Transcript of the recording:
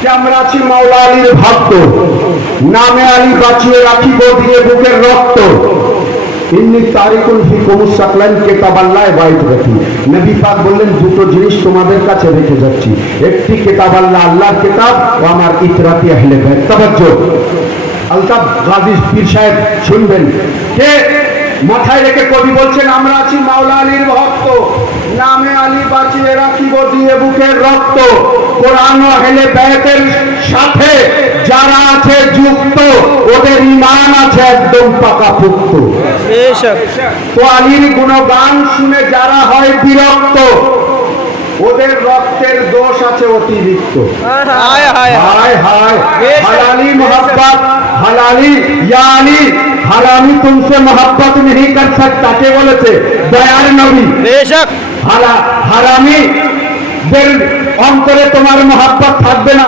যে আমরা আছি মাওলা আলীর ভক্ত, নামে আলী বাঁচিয়ে রাখিব দিয়ে বুকের রক্ত। ইন্নী তারিকুন ফিকুমুস সাকলাইন কিতাবাল্লাহ বাইত রাখি। নবী পাক বললেন দুটো জিনিস তোমাদের কাছে রেখে যাচ্ছি, একটি কিতাবাল্লাহ আল্লাহর কিতাব ও আমার ইতরাতি আহলে বাইত। তাওয়াজ্জুহ, আলতাফ গাজী পীর সাহেব শুনবেন। কে মাথায় রেখে কবি বলছেন আমরা আছি মাওলা আলীর ভক্ত, নামে আলী বাঁচিয়ে রাখিব দিয়ে বুকের রক্ত। কোরআন ও আহলে বাইতের সাথে যারা আছে যুক্ত, ওদের ঈমান আছে একদম পাকাপোক্ত। তো আলীর গুণগান শুনে যারা হয় বিরক্ত, ওদের রক্তের দোষ আছে অতিরিক্ত। হায় হায় হালালি মোহাব্বত, হালালি ইয়া আলী, হারামি তুমসে মোহাব্বত नहीं कर सकता। কে বলেছে? দয়ার নবী। বেশক হারামি দের অন্তরে তোমার মোহাব্বত থাকবে না।